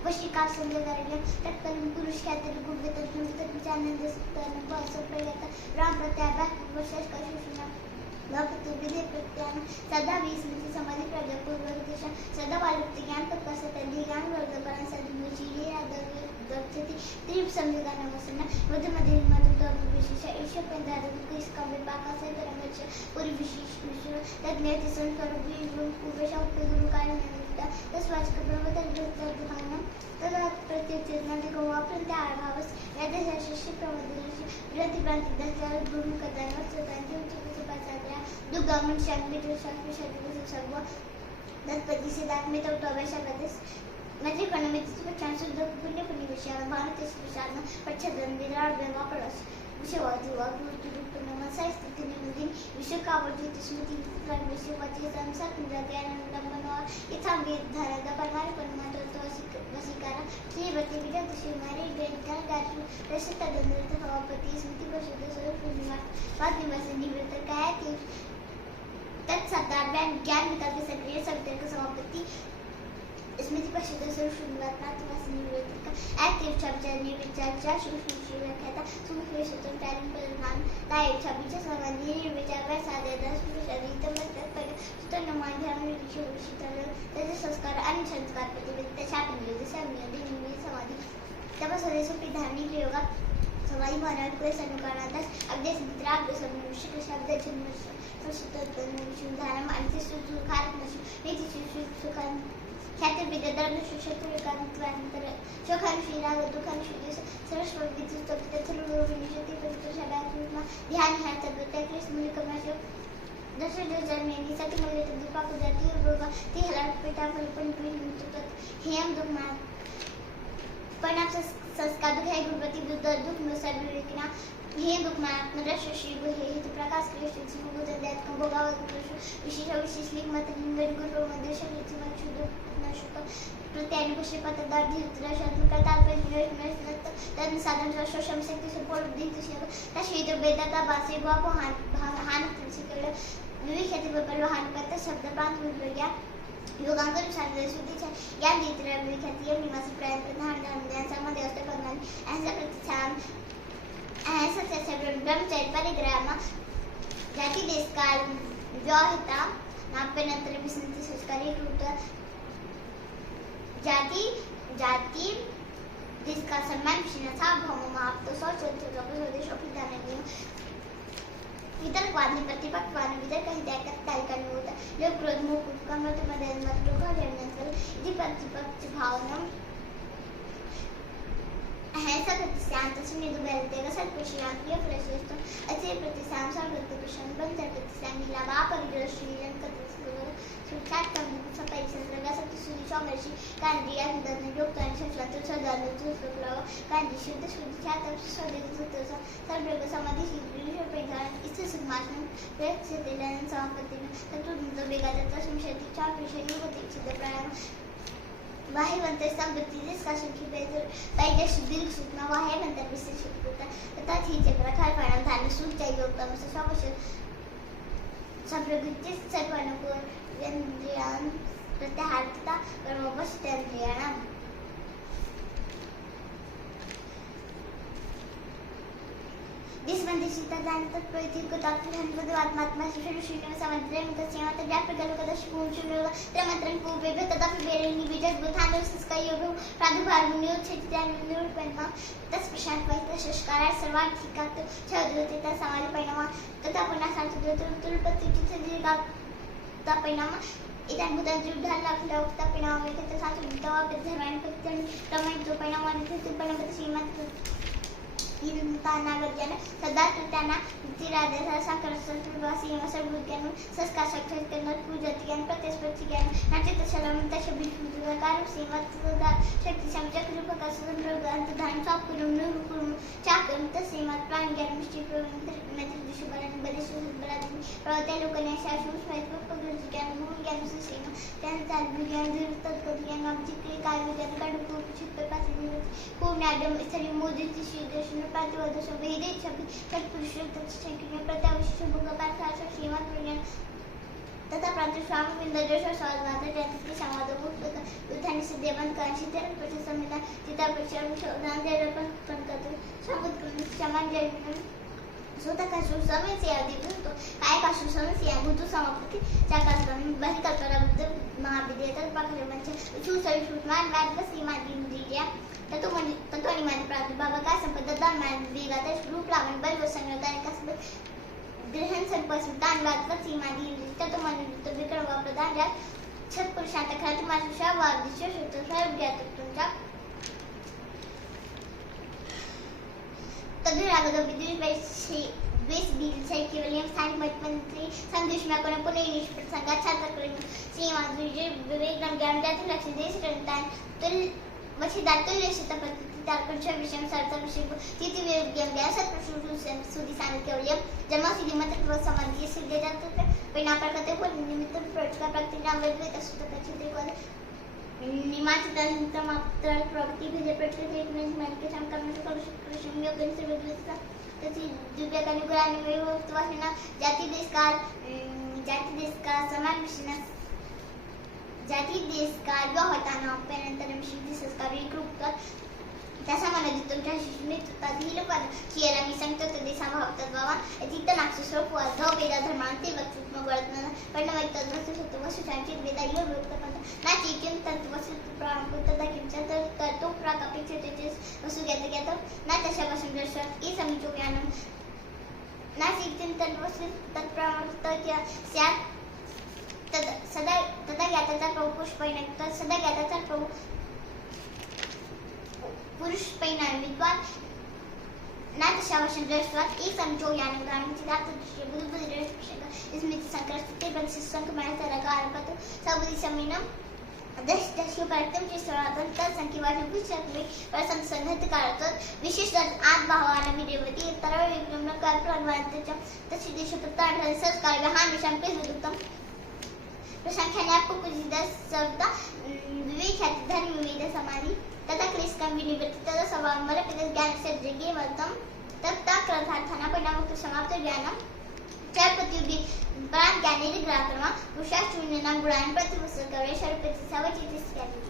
वशिका संजय तत्कालीन पुरुष ख्याति राम प्रत्याग गणपती विधे प्रत्यान सदा विस्मृती समाधि प्रज्ञापूर्वक दिशा सदा वालुप्ति ज्ञान तत्पसतंधी ज्ञान वर्धकरण सद्मुचीली दक्षति त्रिप संविधान वसना मधुमधि मधुतम विशेष ईश्वर पंदार किस कम विपाका से तरंगच पूरी विशेष विश्व तज्ञति संस्कार विरुद्ध कुवेशा उपगुरु कारण तस्वाच प्रवतन दुहाना तदा प्रत्येक चेतनादि को वापरते आभावस वेद शिष्य प्रवदनशी प्रतिप्रांति दशा गुरु कथान स्वतंत्र उच्च पाचात्रा दुर्गमन शांति शास्त्र शास्त्र सर्व दत्पति से दात में तो अवश्य प्रदेश मैत्री प्रणमित सुपचार शुद्ध पुण्य पुण्य विषय भारत विशाल पच्छदन विराट व्यवहार पड़ोस विषयवादी वा गुरु रूप नमसा स्थिति निमुदिन विश्व का वर्जित स्मृति त्रय विषयवादी संसार निजाते आनंदमन और इथा वेद धारा परमार परमात्मा तो वसीकारा श्रीवती विजय शिवमारी वेदन गाजु रसित दंडरत हवापति स्मृति प्रसिद्ध स्वरूप पूर्णिमा बाद निवास निवृत्त काय कि तत्सत्तार ज्ञान विकल्प सक्रिय सवितर का समापति स्मृति प्रसिद्ध स्वरूप शुद्धवात्मा निवास निवृत्त का एक्टिव शब्द निर्विचार सूक्ष्म शिव कहता सूक्ष्म सूत्र टैलेंट परिणाम ताई छवि से संबंधी निर्विचार व साधे 10 प्रतिशत पर सूत्र नमान ध्यान विषय विषय तथा संस्कार अन्य संस्कार प्रतिविध छाप नियोजित संयोजन निमित्त समाधि तब सदस्य प्रधानी प्रयोग समाधि मानव को अनुकरणातच अगदी द्राग समूह शब्द जन्म संस्कृत धारणा आणि सुखार नीति सुखान ख्याति विद्याधर शिक्षक कांतर शोखान श्रीराग दुखान श्री सरस्व विद्युत तथुर विनिशति पवित्र शब्दात्मा ध्यान है तत्वत्या कृष्ण मूल कमर्ष दशरथ जन्मेनी सती मूल्य दुपा को जाती और रोगा ती हलार पिता फलपन की मृत्यु हेम दुख पण आप संस्कार दुख है गुरुपति दुख में सर्वविकना हे दुख मनुष्य श्री हे हेतु प्रकाश कृष्ण सुगुण दयात को भोगावत विशेष विशेष लिंग मत लिंगन गुरु मनुष्य जीवन शुद्ध नशुक प्रत्यानि पुष्य पतदार धीरत्र शब्द करताल पर निरत तन साधन शोषम शक्ति सपोर्ट दित शिव तशीद वेदता बासे बापो हान तुलसीकल विवेकति पर हान पत शब्द प्रांत विज्ञा योगांकर शास्त्र शुद्धि या दित्र विवेकति निवास प्रयाण प्रधान ज्ञान समाधि अष्ट पद्मान ऐसा प्रतिष्ठान ऐसा से ब्रह्मचर्य परिग्रह जाति देश काल व्याहता नाप्यनंतर विस्मृति संस्कारी रूप जाति जिसका सम्मान विष्णुथा भौम महाप्तो सौचंद्र स्वदेश अभिधान वितर्कवादी प्रतिपक्षवादी वितर्क हितायक तालिका होता लोक क्रोध मोह कमत मदन मत रोगा निर्णय इति प्रतिपक्ष भावना ऐसा प्रतिशांत सुनिध बेलते का सर्वशियान प्रिय प्रश्न अच्छे प्रतिशांत सर्वत प्रश्न बंदर प्रतिशांत लाभा परिग्रह श्रीलन कतस्कुर सुखात कम सफाई संद्रगा सत्य सुनि चौमर्षि कांडिया दन योग तन संस्कृत सदान सुसुकला कांडी शुद्ध शुद्ध ख्यात स्वदेश सुतस सर्वग समाधि शिवृष प्रधान इस समाजन प्रयत्न से तेलन समापत्ति तत्व वेगादत्त संशति चार विषय युवती सिद्ध प्राण वाहेवंतर संपत्ती जिसका सुखी पाहिजे शुद्धिल सूचना वाहेवंतर विशेष होता तथा ठीक प्रकार परिणाम धारण सूच चाहिए उत्तम से समस्या संप्रवृत्ति सर्वण को व्यंजन प्रत्याहारता और वापस तेंद्रियाना जिस मंदिर सीता दान तक प्रति को तात्पर्य हम बुद्ध आत्मा से फिर श्री में समुद्र में तस्या तक व्याप प्रगल का दश पूर्ण होगा त्रमंत्रन को बेबे तथा बेरे निविजत बुधान और संस्कार योग प्रादुर्भाव नियोग क्षेत्र नियोग परिणाम तस् प्रशांत वाइता संस्कार सर्वाधिक का छद्रोतिता समाज परिणाम तथा पुनः सांस्कृतिक तुलपति से दीर्घ ता परिणाम इधर बुद्ध जुद्धाल लाखता परिणाम में तथा सांस्कृतिक दवा धर्मायण पत्तन प्रमाण जो परिणाम आणि ते परिणाम सीमा तानागत सदा त्यांना राधा साखर सीमा सर्वज्ञान संस्कार साक्षात करणार पूजत ज्ञान प्रतिस्पर्धी ज्ञान नाट्य शलम तशबिकार सीमा शक्ती चक्र प्रकाश अंतधान चाकुरम निरूपुरम चाकरम तसीमात प्राण ज्ञान मिष्टी प्रवृत्ती दिशुबलन बरेश बलादी प्रवत्या लोकन्या शाश्वत स्वायत्त प्रकृती ज्ञान गुण ज्ञान सुसेना त्यांचा विज्ञान तत्त्व ज्ञान ऑब्जेक्ट काय विज्ञान कडू चित्त पात्री पूर्ण आदम स्थली मोदित दर्शन प्रातिवदश वेदे छबी तत्पुरुष तत्संख्य प्रत्याविश भोग पाठ श्रीमत विज्ञान तथा प्रांत स्वामी विंदजोश स्वाद त्यातील समाज मुक्त युद्धाने सिद्धेवन कांशी तेरक प्रति संविधान चितापेक्षा शोधान देरपण पण करतो शब्द करून समान जन्म स्वतः का समय से आदि तो काय का समय से भूतो समाप्ति चाकास्पन बहि कल्पना बुद्ध महाविद्यालय पाखरे म्हणजे सुसरी सुमान मार्ग सीमा दिंदिया तत्वनी मान प्रादुर्भाव का संपदा दान मान वेगात रूप लावण बल व संग्रह कसब ग्रहण संपस्तान वादवत सीमा दिंदी तत्वमन विक्रम व प्रधान या छत पुरुषांत खाती मानुषा वादिश शोतो सर्व तुमच्या तदुरागत विद्युत वेस बिल से केवल स्थानिक मुख्यमंत्री संदेश में कोने पुणे निष्पक्ष संघात छात्र करून सीमा विजय विवेक ज्ञान जाती लक्ष्य देश रंतान तुल वशिदार तुल्य शतपति तारकंश विषम सर्व विषय तिथि विज्ञान ज्ञान सत्प्रशुषु सुधि सांगित केवल जन्म सिद्धि मंत्र व समाधि सिद्धि जात परिणाम प्रकटे हो निमित्त प्रचका प्रतिनाम वेद असुत चित्रे को निमाचित तंत्र प्रवृत्ति भेजे प्रचलित एक मन के संकल्पन से करुषम योग से विद्वत्ता तथि दिव्य कनिग्रह में वस्तुवासना जाति देश का समान विषय जाति देश का होताना पेनंतर मिश्रित संस्कार विकृत त्याचा मला तुमच्या शिशुने तत्कालीन पद कियाला मी सांगतो ते देशाभावतात बाबा तिथं नाक्षस्र पुवाध वेदा धर्मांते वक्तृत्व गळतन पण वैतद वस्तु वस्तुशांची वेदा योग वक्तपंत नाची चिंतन वस्तु प्राणपुत दकिंचा तर तो प्राकपेक्षा त्याचे वस्तु घेत ना तशापासून दर्शक ई समीचो ज्ञानम नाची चिंतन वस्तु तत्प्राणपुत स्यात् तद सदा ज्ञाताचा प्रभू पुष्पैन सदा ज्ञाताचा प्रभू पुरुष पैना विद्वान नाथ शावशन दृष्टवाद एक समझो यानी ग्रामीण चिदात दृश्य बुद्ध दृश्य इसमें संकल्प ते बंसी संकमाय तरका आरपतो सबुद्धि समीनम दश परतम चे सरातन तर संकीवाद विचार में प्रसन्न संहत करतात विशेष आत भावाना विदेवती तरळ विक्रम कल्पनावांतच्या तशी देश तत्ताळ संस्कार गहान विषम पे उत्तम प्रसंख्याने आपको कुछ 10 शब्द विवेक है धर्म विवेक समाधि तथा क्लेश का विनिवृत्ति तथा स्वभाव मला पिता ज्ञान से जगे वतम तत्ता कृतार्थना परिणाम समाप्त ज्ञानम चार प्रतियोगी प्राण ज्ञानेरी ग्राहकर्मा पुरुषा शून्य नाम गुणान प्रतिवत्सर कवरे शरपति सवचितिस ज्ञानी